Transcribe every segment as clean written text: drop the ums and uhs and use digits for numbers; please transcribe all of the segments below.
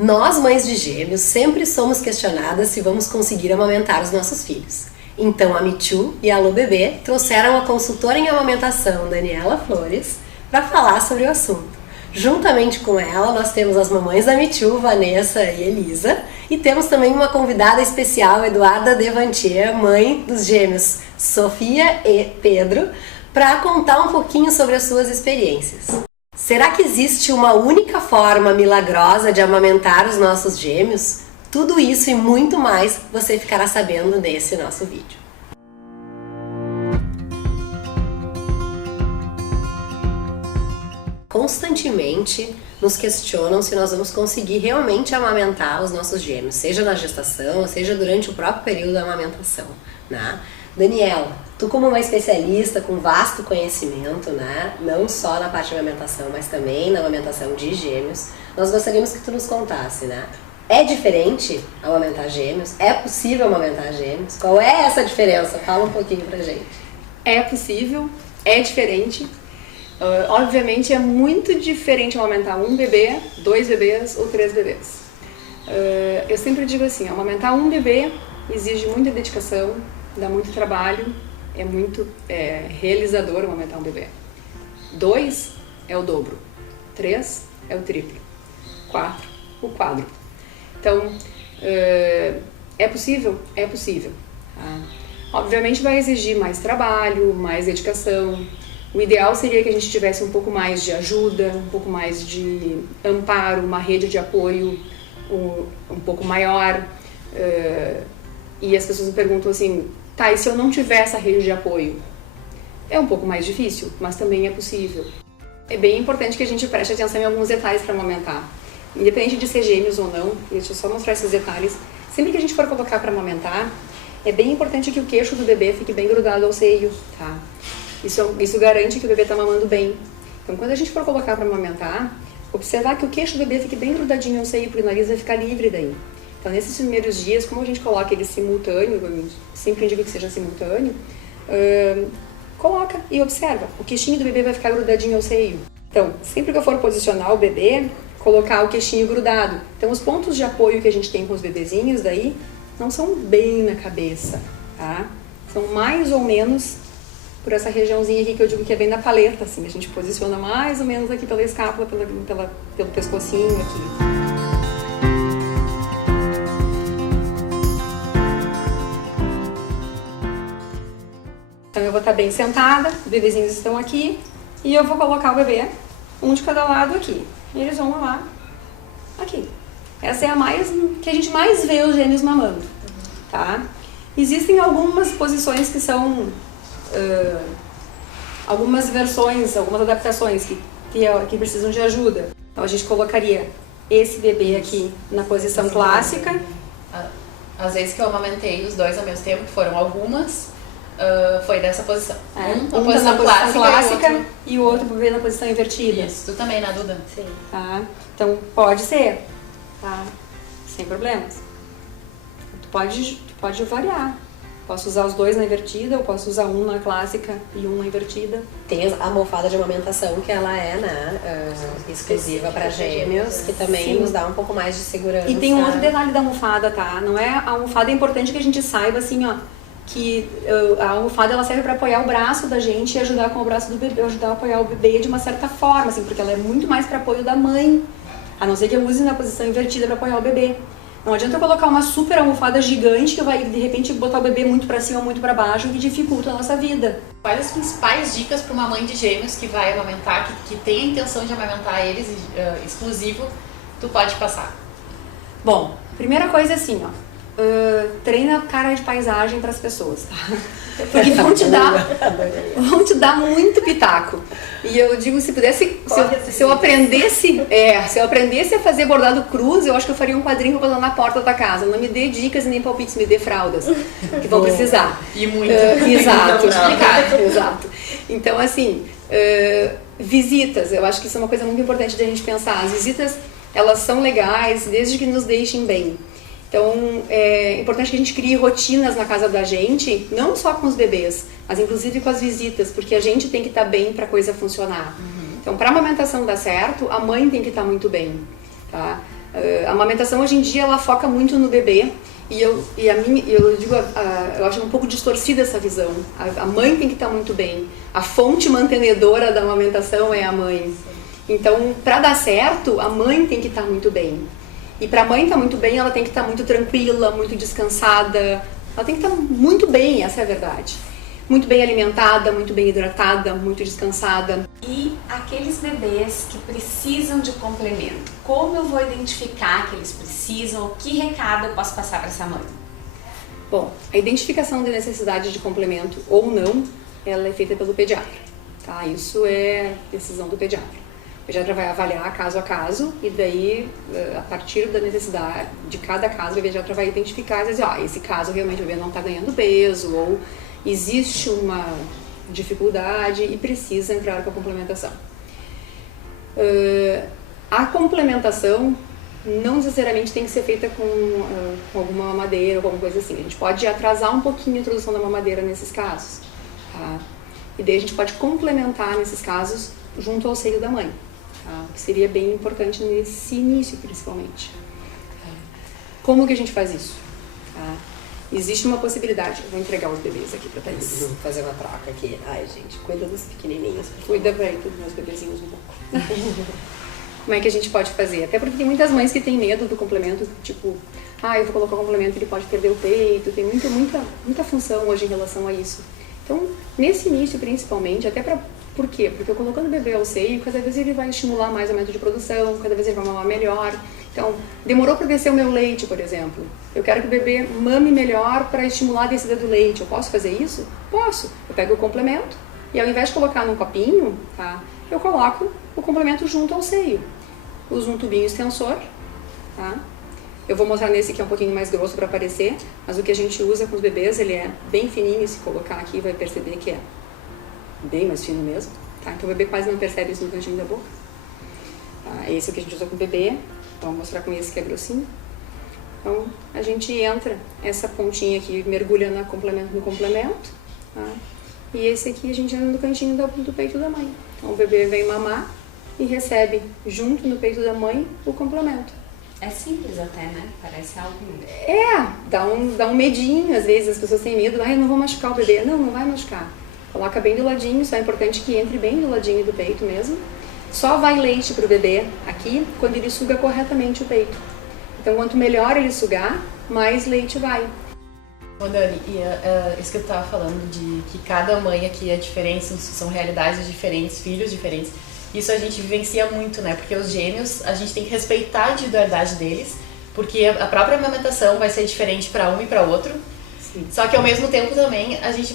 Nós, mães de gêmeos, sempre somos questionadas se vamos conseguir amamentar os nossos filhos. Então a Michu e a Alô Bebê trouxeram a consultora em amamentação, Daniela Flores, para falar sobre o assunto. Juntamente com ela, nós temos as mamães da Michu, Vanessa e Elisa, e temos também uma convidada especial, Eduarda Devantier, mãe dos gêmeos Sofia e Pedro, para contar um pouquinho sobre as suas experiências. Será que existe uma única forma milagrosa de amamentar os nossos gêmeos? Tudo isso e muito mais você ficará sabendo nesse nosso vídeo. Constantemente nos questionam se nós vamos conseguir realmente amamentar os nossos gêmeos, seja na gestação, seja durante o próprio período da amamentação, né? Daniela, tu como uma especialista com vasto conhecimento, né, não só na parte de amamentação, mas também na amamentação de gêmeos, nós gostaríamos que tu nos contasse, né? É diferente amamentar gêmeos? É possível amamentar gêmeos? Qual é essa diferença? Fala um pouquinho pra gente. É possível, é diferente. Obviamente é muito diferente amamentar um bebê, 2 bebês ou 3 bebês. Eu sempre digo assim, amamentar um bebê exige muita dedicação, dá muito trabalho, é muito realizador amamentar um bebê. 2 é o dobro, 3 é o triplo, 4 o quádruplo. Então, é possível? É possível. Tá? Obviamente vai exigir mais trabalho, mais dedicação. O ideal seria que a gente tivesse um pouco mais de ajuda, um pouco mais de amparo, uma rede de apoio um pouco maior. E as pessoas me perguntam assim, tá, e se eu não tiver essa rede de apoio? É um pouco mais difícil, mas também é possível. É bem importante que a gente preste atenção em alguns detalhes para amamentar. Independente de ser gêmeos ou não, deixa eu só mostrar esses detalhes. Sempre que a gente for colocar para amamentar, é bem importante que o queixo do bebê fique bem grudado ao seio, tá? Isso garante que o bebê está mamando bem. Então, quando a gente for colocar para amamentar, observar que o queixo do bebê fique bem grudadinho ao seio, porque o nariz vai ficar livre daí. Então, nesses primeiros dias, como a gente coloca ele simultâneo, eu sempre indico que seja simultâneo, coloca e observa. O queixinho do bebê vai ficar grudadinho ao seio. Então, sempre que eu for posicionar o bebê, colocar o queixinho grudado. Então, os pontos de apoio que a gente tem com os bebezinhos daí não são bem na cabeça, tá? São mais ou menos por essa regiãozinha aqui que eu digo que é bem na paleta, assim. A gente posiciona mais ou menos aqui pela escápula, pelo pescocinho aqui. Então eu vou estar bem sentada, os bebezinhos estão aqui e eu vou colocar o bebê, um de cada lado aqui. E eles vão mamar aqui. Essa é a que a gente mais vê os gêmeos mamando, tá? Existem algumas posições que são, algumas versões, algumas adaptações que precisam de ajuda. Então a gente colocaria esse bebê aqui na posição clássica. Às vezes que eu amamentei os dois ao mesmo tempo, que foram algumas, foi dessa posição. Um na posição clássica e o outro bebê na posição invertida. Isso, tu também, né, Duda? Sim. Tá? Então pode ser, tá? Sem problemas. Tu pode variar. Posso usar os dois na invertida, ou posso usar um na clássica e um na invertida. Tem a almofada de amamentação, que ela é, né, exclusiva para gêmeos, que também Sim. nos dá um pouco mais de segurança. E tem um outro detalhe da almofada, tá? Não é a almofada, é importante que a gente saiba, assim, ó, que a almofada ela serve para apoiar o braço da gente e ajudar com o braço do bebê, ajudar a apoiar o bebê de uma certa forma, assim, porque ela é muito mais para apoio da mãe, a não ser que eu use na posição invertida para apoiar o bebê. Não adianta eu colocar uma super almofada gigante que vai, de repente, botar o bebê muito pra cima ou muito pra baixo, que dificulta a nossa vida. Quais as principais dicas para uma mãe de gêmeos que vai amamentar, que tem a intenção de amamentar eles exclusivo, tu pode passar? Bom, primeira coisa é assim, ó. Treina cara de paisagem para as pessoas, tá? Porque vão te dar muito pitaco. E eu digo, se eu aprendesse a fazer bordado cruz, eu acho que eu faria um quadrinho pra botar na porta da casa. Não me dê dicas e nem palpites, me dê fraldas, que vão precisar. E muito. Exato, explicado. Exato. Então, assim, visitas, eu acho que isso é uma coisa muito importante da gente pensar. As visitas, elas são legais desde que nos deixem bem. Então, é importante que a gente crie rotinas na casa da gente, não só com os bebês, mas inclusive com as visitas, porque a gente tem que estar bem para a coisa funcionar. Então, para a amamentação dar certo, a mãe tem que estar muito bem, tá? A amamentação hoje em dia ela foca muito no bebê e eu acho um pouco distorcida essa visão. A mãe tem que estar muito bem. A fonte mantenedora da amamentação é a mãe. Então, para dar certo, a mãe tem que estar muito bem. E para a mãe estar muito bem, ela tem que estar muito tranquila, muito descansada. Ela tem que estar muito bem, essa é a verdade. Muito bem alimentada, muito bem hidratada, muito descansada. E aqueles bebês que precisam de complemento, como eu vou identificar que eles precisam? Que recado eu posso passar para essa mãe? Bom, a identificação de necessidade de complemento ou não, ela é feita pelo pediatra, tá? Isso é decisão do pediatra. O pediatra vai avaliar caso a caso e daí, a partir da necessidade de cada caso, o pediatra vai identificar e dizer, esse caso realmente o bebê não está ganhando peso ou existe uma dificuldade e precisa entrar com a complementação. A complementação não necessariamente tem que ser feita com alguma mamadeira ou alguma coisa assim. A gente pode atrasar um pouquinho a introdução da mamadeira nesses casos, tá? E daí a gente pode complementar nesses casos junto ao seio da mãe, tá? Que seria bem importante nesse início, principalmente. Como que a gente faz isso? Tá? Existe uma possibilidade. Eu vou entregar os bebês aqui pra Thaís. Vou fazer uma troca aqui. Ai, gente, cuida dos pequenininhos. Cuida bem dos meus bebezinhos um pouco. Como é que a gente pode fazer? Até porque tem muitas mães que têm medo do complemento, tipo, eu vou colocar o complemento, ele pode perder o peito. Tem muita função hoje em relação a isso. Então, nesse início, principalmente, por quê? Porque eu colocando o bebê ao seio, cada vez ele vai estimular mais o aumento de produção, cada vez ele vai mamar melhor. Então, demorou para descer o meu leite, por exemplo. Eu quero que o bebê mame melhor para estimular a descida do leite. Eu posso fazer isso? Posso. Eu pego o complemento e ao invés de colocar num copinho, tá, eu coloco o complemento junto ao seio. Uso um tubinho extensor, tá? Eu vou mostrar nesse que é um pouquinho mais grosso para aparecer, mas o que a gente usa com os bebês, ele é bem fininho, se colocar aqui vai perceber que é bem mais fino mesmo, tá? Então o bebê quase não percebe isso no cantinho da boca. Tá? Esse é o que a gente usa com o bebê, vou mostrar com esse que é grossinho. Então a gente entra essa pontinha aqui, mergulha no complemento, tá? E esse aqui a gente entra no cantinho do peito da mãe. Então o bebê vem mamar e recebe junto no peito da mãe o complemento. É simples até, né? Parece algo... dá um medinho, às vezes as pessoas têm medo, eu não vou machucar o bebê. Não vai machucar. Coloca bem do ladinho, só é importante que entre bem do ladinho do peito mesmo. Só vai leite pro bebê aqui quando ele suga corretamente o peito. Então quanto melhor ele sugar, mais leite vai. Ô Dani, isso que eu tava falando de que cada mãe aqui é diferente, são realidades diferentes, filhos diferentes. Isso a gente vivencia muito, né? Porque os gêmeos, a gente tem que respeitar a individualidade deles, porque a própria amamentação vai ser diferente para um e para outro. Sim. Só que ao mesmo tempo também a gente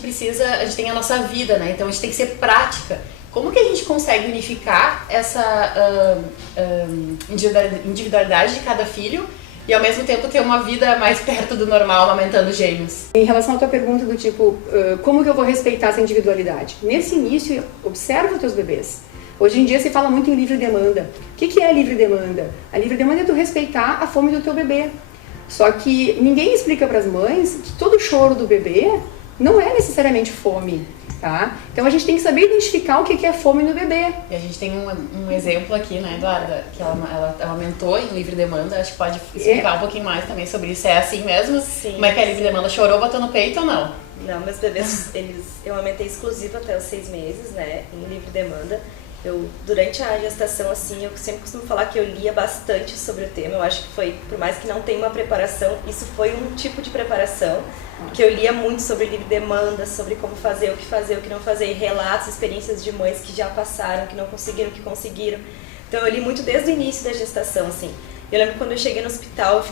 tem a nossa vida, né? Então a gente tem que ser prática. Como que a gente consegue unificar essa individualidade de cada filho e ao mesmo tempo ter uma vida mais perto do normal amamentando gêmeos? Em relação à tua pergunta do tipo, como que eu vou respeitar essa individualidade? Nesse início, observa os teus bebês. Hoje em dia se fala muito em livre demanda. O que é livre demanda? A livre demanda é tu respeitar a fome do teu bebê. Só que ninguém explica para as mães que todo choro do bebê não é necessariamente fome, tá? Então a gente tem que saber identificar o que é fome no bebê. E a gente tem um exemplo aqui, né, Eduarda, que ela amamentou em livre demanda. Acho que pode explicar um pouquinho mais também sobre isso. É assim mesmo? Sim. Como é que é a livre demanda? Chorou, botou no peito ou não? Não, meus bebês, eu amamentei exclusivo até os 6 meses, né, em livre demanda. Durante a gestação, assim, eu sempre costumo falar que eu lia bastante sobre o tema. Eu acho que foi, por mais que não tenha uma preparação, isso foi um tipo de preparação, que eu lia muito sobre livre demanda, sobre como fazer, o que não fazer, relatos, experiências de mães que já passaram, que não conseguiram, que conseguiram. Então eu li muito desde o início da gestação, assim. Eu lembro quando eu cheguei no hospital,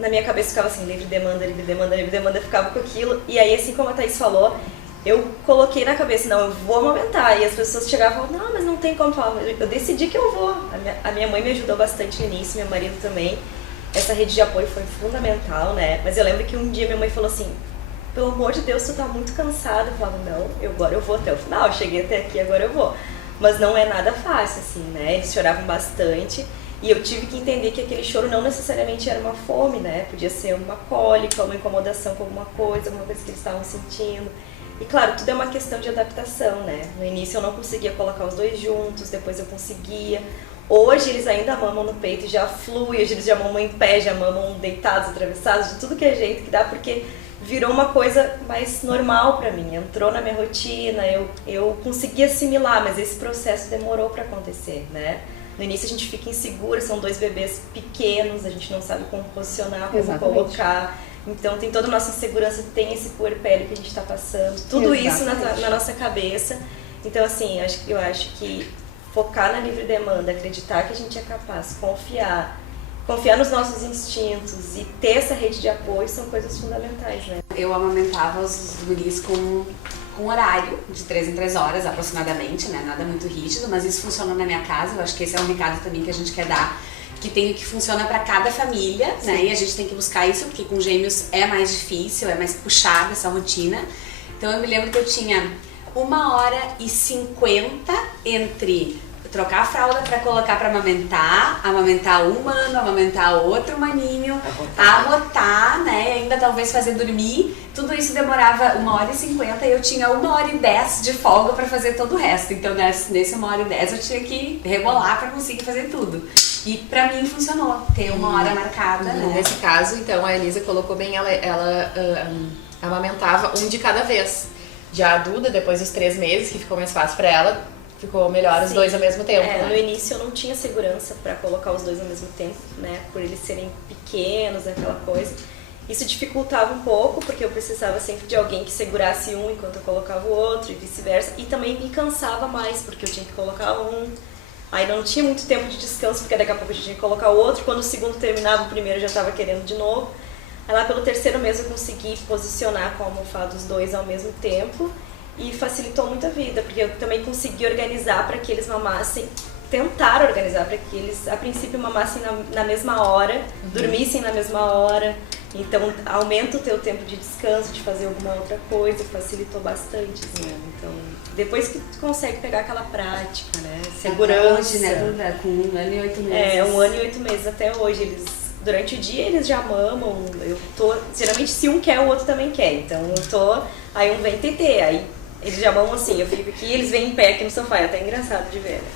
na minha cabeça ficava assim, livre demanda, livre demanda, livre demanda, eu ficava com aquilo. E aí, assim como a Thaís falou, eu coloquei na cabeça, não, eu vou amamentar. E as pessoas chegavam e falavam, não, mas não tem como falar. Eu decidi que eu vou. A minha mãe me ajudou bastante no início, meu marido também. Essa rede de apoio foi fundamental, né? Mas eu lembro que um dia minha mãe falou assim, pelo amor de Deus, tu tá muito cansada. Eu falava, não, agora eu vou até o final. Eu cheguei até aqui, agora eu vou. Mas não é nada fácil, assim, né? Eles choravam bastante. E eu tive que entender que aquele choro não necessariamente era uma fome, né? Podia ser uma cólica, uma incomodação com alguma coisa que eles estavam sentindo. E claro, tudo é uma questão de adaptação, né? No início eu não conseguia colocar os dois juntos, depois eu conseguia. Hoje eles ainda mamam no peito, já flui, hoje eles já mamam em pé, já mamam deitados, atravessados, de tudo que é jeito que dá, porque virou uma coisa mais normal pra mim, entrou na minha rotina, eu consegui assimilar, mas esse processo demorou pra acontecer, né? No início a gente fica insegura, são 2 bebês pequenos, a gente não sabe como posicionar, como colocar, então tem toda a nossa insegurança, tem esse puerpério que a gente tá passando, tudo isso na nossa cabeça. Então assim, eu acho que focar na livre demanda, acreditar que a gente é capaz, confiar nos nossos instintos e ter essa rede de apoio são coisas fundamentais, né? Eu amamentava os guris com horário de 3 em 3 horas aproximadamente, né? Nada muito rígido, mas isso funciona na minha casa. Eu acho que esse é um recado também que a gente quer dar, que funciona para cada família, né? E a gente tem que buscar isso, porque com gêmeos é mais difícil, é mais puxada essa rotina. Então eu me lembro que eu tinha 1h50 entre trocar a fralda para colocar para amamentar um ano, amamentar outro maninho, arrotar, né, ainda talvez fazer dormir, tudo isso demorava 1h50 e eu tinha 1h10 de folga para fazer todo o resto, então nesse 1h10 eu tinha que rebolar para conseguir fazer tudo. E pra mim funcionou, ter 1 hora marcada, né? Nesse caso, então, a Elisa colocou bem, ela amamentava um de cada vez. Já a Duda, depois dos 3 meses, que ficou mais fácil pra ela, ficou melhor os 2 ao mesmo tempo, né? No início eu não tinha segurança para colocar os 2 ao mesmo tempo, né? Por eles serem pequenos, aquela coisa. Isso dificultava um pouco, porque eu precisava sempre de alguém que segurasse um enquanto eu colocava o outro e vice-versa. E também me cansava mais, porque eu tinha que colocar um. Aí não tinha muito tempo de descanso, porque daqui a pouco a gente tinha que colocar o outro. Quando o segundo terminava, o primeiro já estava querendo de novo. Aí lá pelo 3º mês eu consegui posicionar com a almofada os 2 ao mesmo tempo. E facilitou muito a vida, porque eu também consegui organizar para que eles mamassem, tentar organizar para que eles, a princípio, mamassem na mesma hora, dormissem na mesma hora. Então, aumenta o teu tempo de descanso, de fazer alguma outra coisa, facilitou bastante, assim. Então, depois que tu consegue pegar aquela prática, né? Segurança. Hoje, né, com 1 ano e 8 meses. 1 ano e 8 meses até hoje. Eles, durante o dia eles já mamam, geralmente se um quer, o outro também quer. Então, aí um vem TT, aí eles já mamam assim, eu fico aqui, eles vêm em pé aqui no sofá, é até engraçado de ver, né?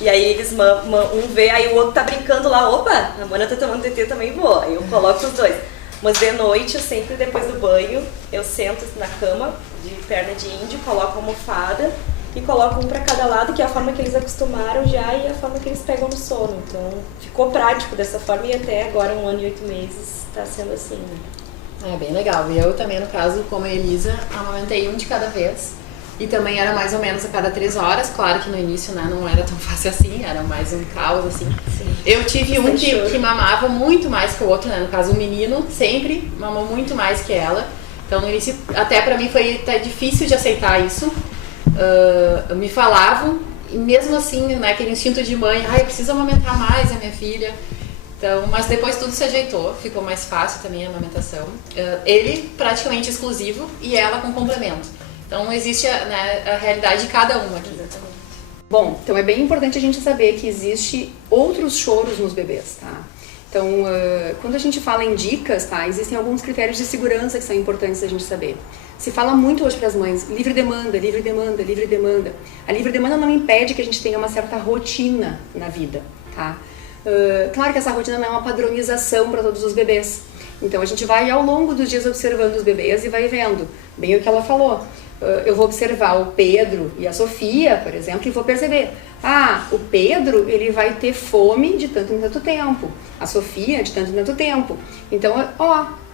E aí eles um vê, aí o outro tá brincando lá, opa, a mana tá tomando TT, também vou. Aí eu coloco os 2. Mas de noite, eu sempre depois do banho, eu sento na cama, de perna de índio, coloco a almofada e coloco um pra cada lado, que é a forma que eles acostumaram já e a forma que eles pegam no sono. Então ficou prático dessa forma e até agora, 1 ano e 8 meses, tá sendo assim, né? É bem legal. E eu também, no caso, como a Elisa, amamentei um de cada vez. E também era mais ou menos a cada 3 horas. Claro que no início, né, não era tão fácil assim, era mais um caos, assim. Sim. Eu tive um que mamava muito mais que o outro, né? No caso, o menino sempre mamou muito mais que ela. Então, no início, até pra mim foi até difícil de aceitar isso. Me falavam, e mesmo assim, né, aquele instinto de mãe, eu preciso amamentar mais a minha filha. Então, mas depois tudo se ajeitou, ficou mais fácil também a amamentação. Ele praticamente exclusivo e ela com complemento. Então existe a realidade de cada um aqui. Exatamente. Bom, então é bem importante a gente saber que existe outros choros nos bebês, tá? Então, quando a gente fala em dicas, tá? Existem alguns critérios de segurança que são importantes a gente saber. Se fala muito hoje para as mães, livre demanda, livre demanda, livre demanda. A livre demanda não impede que a gente tenha uma certa rotina na vida, tá? Claro que essa rotina não é uma padronização para todos os bebês. Então a gente vai ao longo dos dias observando os bebês e vai vendo, bem o que ela falou. Eu vou observar o Pedro e a Sofia, por exemplo, e vou perceber, o Pedro ele vai ter fome de tanto em tanto tempo, a Sofia de tanto em tanto tempo. Então,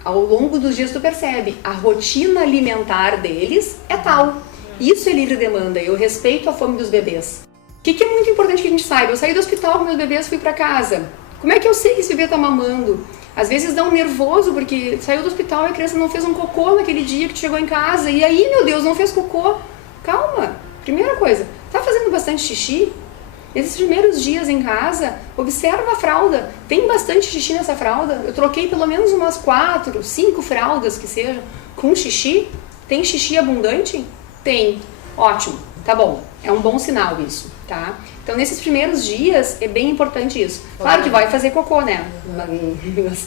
ao longo dos dias tu percebe, a rotina alimentar deles é tal. Isso é livre demanda, eu respeito a fome dos bebês. O que é muito importante que a gente saiba? Eu saí do hospital com meus bebês, fui pra casa. Como é que eu sei que esse bebê tá mamando? Às vezes dá um nervoso, porque saiu do hospital e a criança não fez um cocô naquele dia que tu chegou em casa. E aí, meu Deus, não fez cocô. Calma. Primeira coisa, tá fazendo bastante xixi? Esses primeiros dias em casa, observa a fralda. Tem bastante xixi nessa fralda? Eu troquei pelo menos umas 4, 5 fraldas que sejam com xixi. Tem xixi abundante? Tem. Ótimo. Tá bom. É um bom sinal isso, tá? Então, nesses primeiros dias, é bem importante isso. Claro que vai fazer cocô, né?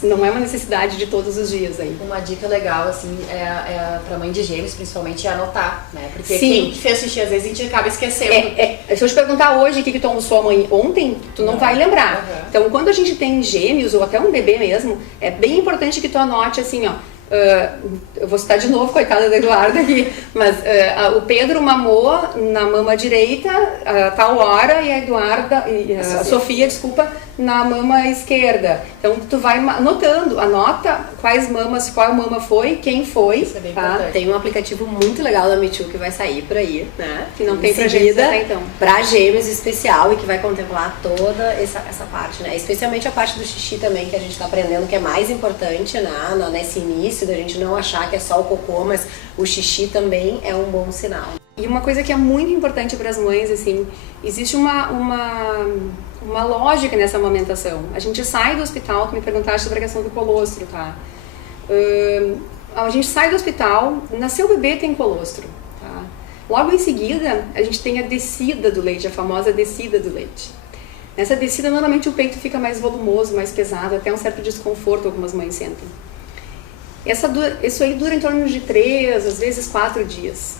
Não é uma necessidade de todos os dias aí. Uma dica legal, assim, pra mãe de gêmeos, principalmente, é anotar, né? Porque Sim. quem fez xixi, às vezes, a gente acaba esquecendo. Se eu te perguntar hoje o que tu almoçou a mãe ontem, tu não vai lembrar. Então, quando a gente tem gêmeos, ou até um bebê mesmo, é bem importante que tu anote assim, ó. Eu vou citar de novo, coitada da Eduarda aqui, mas o Pedro mamou na mama direita a tal hora e a Eduarda, a Sofia, desculpa, na mama esquerda. Então tu vai anotando, anota quais mamas, qual mama foi, quem foi. Isso é bem tá? importante. Tem um aplicativo muito legal da Me Too que vai sair por aí, né? Que não tem pra seguida, gêmeos até então. Pra gêmeos especial e que vai contemplar toda essa parte, né? Especialmente a parte do xixi também, que a gente tá aprendendo que é mais importante, né? Nesse início da gente não achar que é só o cocô, mas o xixi também é um bom sinal. E uma coisa que é muito importante para as mães, assim, existe uma lógica nessa amamentação. A gente sai do hospital, tu me perguntaste sobre a questão do colostro, tá? A gente sai do hospital, nasceu o bebê, tem colostro, tá? Logo em seguida, a gente tem a descida do leite, a famosa descida do leite. Nessa descida, normalmente o peito fica mais volumoso, mais pesado, até um certo desconforto algumas mães sentem. Isso aí dura em torno de 3, às vezes 4 dias.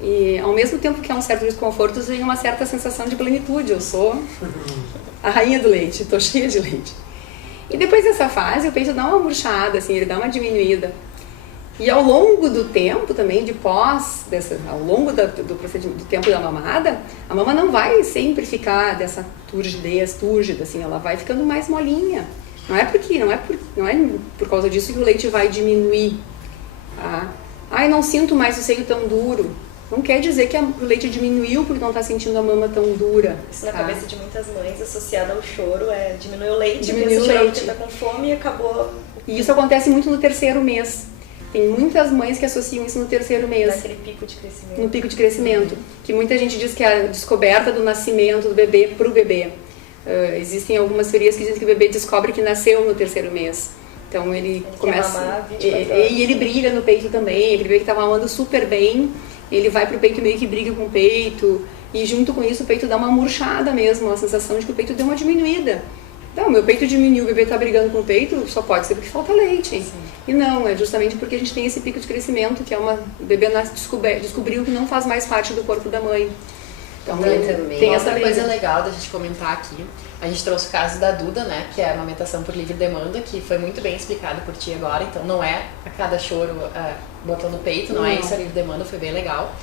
E ao mesmo tempo que há um certo desconforto, tem uma certa sensação de plenitude. Eu sou a rainha do leite, estou cheia de leite. E depois dessa fase, o peito dá uma murchada, assim, ele dá uma diminuída. E ao longo do tempo também, ao longo do procedimento, do tempo da mamada, a mama não vai sempre ficar dessa turgidez, túrgida, assim, ela vai ficando mais molinha. Não é por causa disso que o leite vai diminuir. Tá? Ai, não sinto mais o seio tão duro. Não quer dizer que o leite diminuiu porque não está sentindo a mama tão dura. Isso na tá? cabeça de muitas mães, associado ao choro, diminuiu o leite, Diminuiu o leite. porque está com fome e acabou... E isso acontece muito no 3º mês. Tem muitas mães que associam isso no 3º mês. Naquele pico de crescimento. No pico de crescimento. Que muita gente diz que é a descoberta do nascimento do bebê para o bebê. Existem algumas teorias que dizem que o bebê descobre que nasceu no 3º mês. Então ele começa... Mamar 24 horas. E ele brilha no peito também. Aquele bebê que está mamando super bem, ele vai pro peito meio que briga com o peito. E junto com isso o peito dá uma murchada mesmo, uma sensação de que o peito deu uma diminuída. Não, meu peito diminuiu, o bebê está brigando com o peito, só pode ser porque falta leite. Sim. E não, é justamente porque a gente tem esse pico de crescimento, que é o bebê descobriu que não faz mais parte do corpo da mãe. Então tem outra coisa legal da gente comentar aqui. A gente trouxe o caso da Duda, né, que é a amamentação por livre demanda, que foi muito bem explicado por ti agora. Então não é a cada choro botando no peito, não é isso, a livre demanda, foi bem legal.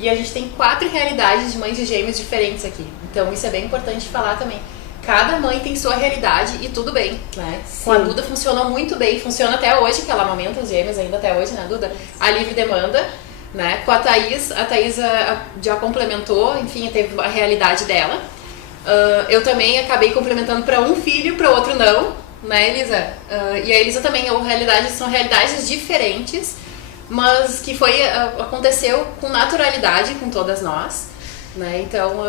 E a gente tem 4 realidades de mães de gêmeos diferentes aqui. Então isso é bem importante falar também. Cada mãe tem sua realidade e tudo bem, né? Sim. Com a Duda funcionou muito bem, funciona até hoje, que ela amamenta os gêmeos ainda até hoje, né, Duda? A livre demanda, né? Com a Thaís já complementou, enfim, teve a realidade dela. Eu também acabei complementando para um filho, para o outro não, né, Elisa? E a Elisa também, são realidades diferentes, mas que aconteceu com naturalidade com todas nós, né? Então,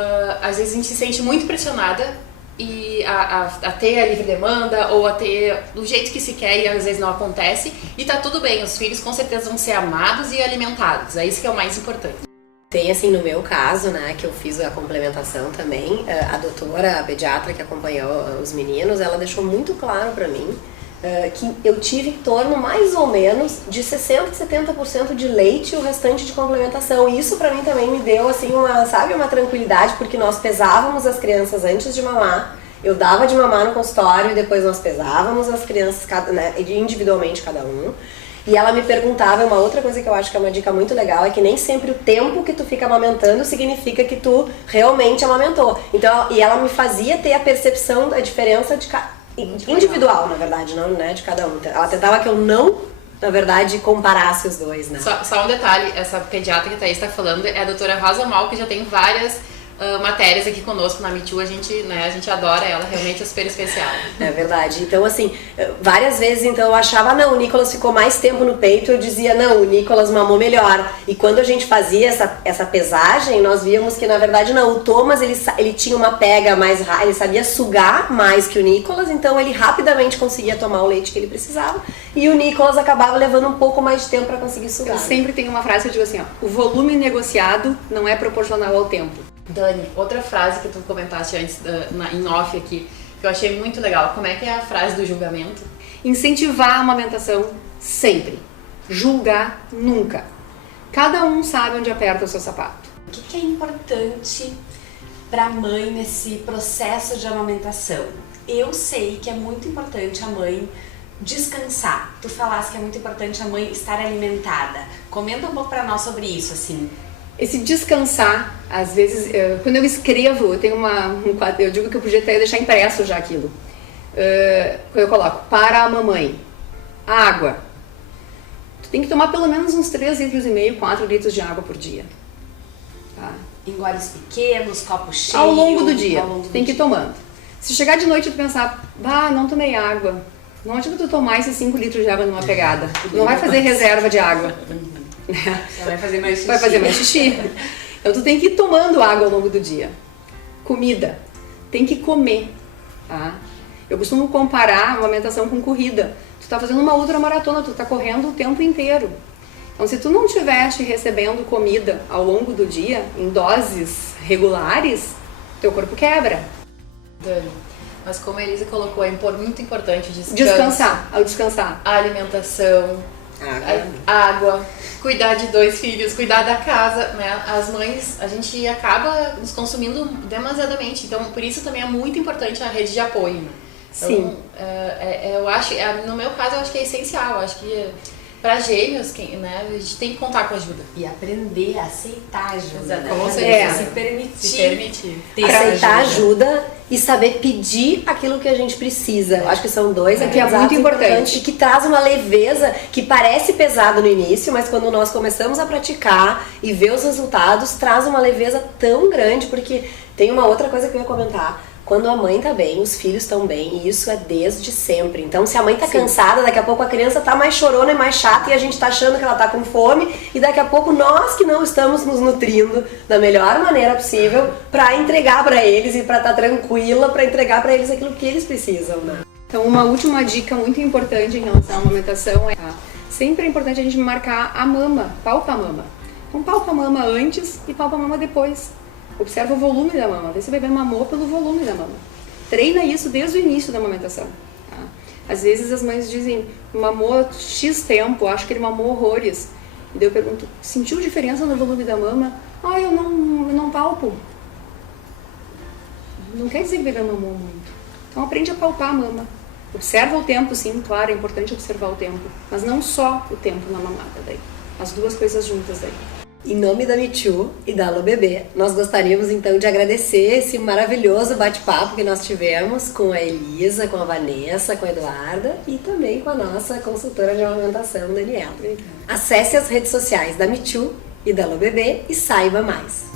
às vezes a gente se sente muito pressionada e a ter a livre demanda ou a ter do jeito que se quer e às vezes não acontece, e tá tudo bem, os filhos com certeza vão ser amados e alimentados, é isso que é o mais importante. Tem assim, no meu caso, né, que eu fiz a complementação também, a doutora, a pediatra que acompanhou os meninos, ela deixou muito claro pra mim que eu tive em torno mais ou menos de 60% a 70% de leite e o restante de complementação. E isso pra mim também me deu assim uma tranquilidade, porque nós pesávamos as crianças antes de mamar. Eu dava de mamar no consultório e depois nós pesávamos as crianças individualmente, cada um. E ela me perguntava, uma outra coisa que eu acho que é uma dica muito legal, é que nem sempre o tempo que tu fica amamentando significa que tu realmente amamentou. Então, e ela me fazia ter a percepção da diferença individual, na verdade, não, né, de cada um. Ela tentava que eu não, na verdade, comparasse os dois, né? Só um detalhe, essa pediatra que a Thaís está falando é a doutora Rosa Mal, que já tem várias matérias aqui conosco na Me Too, a gente adora ela, realmente é super especial. É verdade. Então, assim, várias vezes então eu achava, não, o Nicolas ficou mais tempo no peito, eu dizia, não, o Nicolas mamou melhor. E quando a gente fazia essa pesagem, nós víamos que, na verdade, não, o Thomas, ele tinha uma pega mais rápida, ele sabia sugar mais que o Nicolas, então ele rapidamente conseguia tomar o leite que ele precisava, e o Nicolas acabava levando um pouco mais de tempo para conseguir sugar. Eu sempre tenho uma frase que eu digo assim, ó, o volume negociado não é proporcional ao tempo. Dani, outra frase que tu comentaste antes em off aqui, que eu achei muito legal. Como é que é a frase do julgamento? Incentivar a amamentação sempre. Julgar nunca. Cada um sabe onde aperta o seu sapato. O que é importante para a mãe nesse processo de amamentação? Eu sei que é muito importante a mãe descansar. Tu falaste que é muito importante a mãe estar alimentada. Comenta um pouco para nós sobre isso, assim. Esse descansar, às vezes, quando eu escrevo, eu tenho um quadro, eu digo que eu podia até deixar impresso já aquilo. Eu coloco, para a mamãe, água. Tu tem que tomar pelo menos uns 3,5 litros, 4 litros de água por dia. Tá? Em goles pequenos, copo cheio. Ao longo do dia, tu tem que ir tomando. Se chegar de noite e tu pensar, não tomei água, não adianta tu tomar esses 5 litros de água numa pegada. Tu não vai fazer reserva de água. Você vai fazer mais xixi. Vai fazer mais xixi. Então tu tem que ir tomando água ao longo do dia. Comida, tem que comer. Tá? Eu costumo comparar a amamentação com corrida. Tu tá fazendo uma ultramaratona, tu tá correndo o tempo inteiro. Então se tu não estivesse recebendo comida ao longo do dia, em doses regulares, teu corpo quebra. Dani, mas como a Elisa colocou, é muito importante descansar. A alimentação, água, cuidar de 2 filhos, cuidar da casa, né? As mães, a gente acaba nos consumindo demasiadamente, então por isso também é muito importante a rede de apoio. Então, sim. Eu acho, no meu caso, eu acho que é essencial. Eu acho que para gêmeos, né, a gente tem que contar com ajuda. E aprender a aceitar ajuda. Com certeza. Se permitir. Aceitar ajuda e saber pedir aquilo que a gente precisa. Eu acho que são dois que é muito importante. Que traz uma leveza que parece pesado no início, mas quando nós começamos a praticar e ver os resultados, traz uma leveza tão grande, porque tem uma outra coisa que eu ia comentar. Quando a mãe tá bem, os filhos estão bem, e isso é desde sempre. Então, se a mãe tá cansada, daqui a pouco a criança tá mais chorona e mais chata, e a gente tá achando que ela tá com fome, e daqui a pouco nós que não estamos nos nutrindo da melhor maneira possível pra entregar pra eles e pra estar tranquila, pra entregar pra eles aquilo que eles precisam, né? Então, uma última dica muito importante em relação à amamentação é sempre é importante a gente marcar a mama, palpa a mama. Então, palpa a mama antes e palpa a mama depois. Observa o volume da mama, vê se o bebê mamou pelo volume da mama. Treina isso desde o início da amamentação. Tá? Às vezes as mães dizem, mamou X tempo, acho que ele mamou horrores. E daí eu pergunto, sentiu diferença no volume da mama? Eu não palpo. Não quer dizer que o bebê mamou muito. Então aprende a palpar a mama. Observa o tempo, sim, claro, é importante observar o tempo. Mas não só o tempo na mamada daí. As duas coisas juntas daí. Em nome da Michu e da Alô Bebê, nós gostaríamos então de agradecer esse maravilhoso bate-papo que nós tivemos com a Elisa, com a Vanessa, com a Eduarda e também com a nossa consultora de amamentação, Daniela. Acesse as redes sociais da Michu e da Alô Bebê e saiba mais.